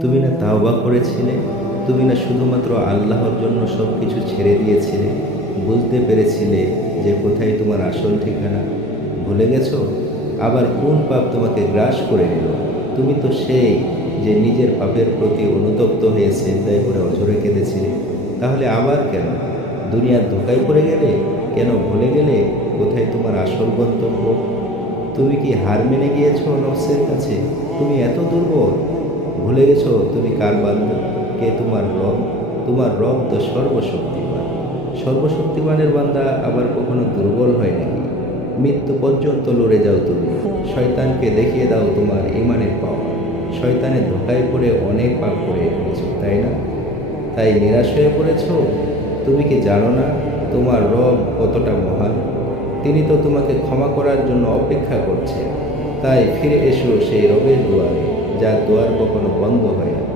তুমি না তাওবা করেছিলে? তুমি না শুধুমাত্র আল্লাহর জন্য সব কিছু ছেড়ে দিয়েছিলে? বুঝতে পেরেছিলে যে কোথায় তোমার আসল ঠিকানা? ভুলে গেছো? আবার কোন পাপ তোমাকে গ্রাস করে নিল? তুমি তো সেই যে নিজের পাপের প্রতি অনুতপ্ত হয়ে চিন্তায় করে অঝরে কেঁদেছিলে। তাহলে আবার কেন? দুনিয়ার ধোকায় পড়ে গেলে? কেন ভুলে গেলে? কোথায় তোমার আসল গন্তব্য? তুমি কি হার মেনে গিয়েছো নফসের কাছে? তুমি এত দুর্বল। ভুলে গেছো? তুমি কার বান্দা? কে তোমার রব? তোমার রব তো সর্বশক্তিমান। সর্বশক্তিমানের বান্দা আবার কখনো দুর্বল হয় নাকি? মৃত্যু পর্যন্ত লড়ে যাও তুমি। শয়তানকে দেখিয়ে দাও তোমার ইমানের পাওয়া শয়তানের ধোকায় পড়ে অনেক পাপ করে ফেলেছো তাই না? তাই নিরাশ হয়ে পড়েছ? তুমি কি জানো না তোমার রব কতটা মহান? তিনি তো তোমাকে ক্ষমা করার জন্য অপেক্ষা করছেন। তাই ফিরে এসো সেই রবের দুয়ারে। যার দুয়ার কখনো বন্ধ হয় না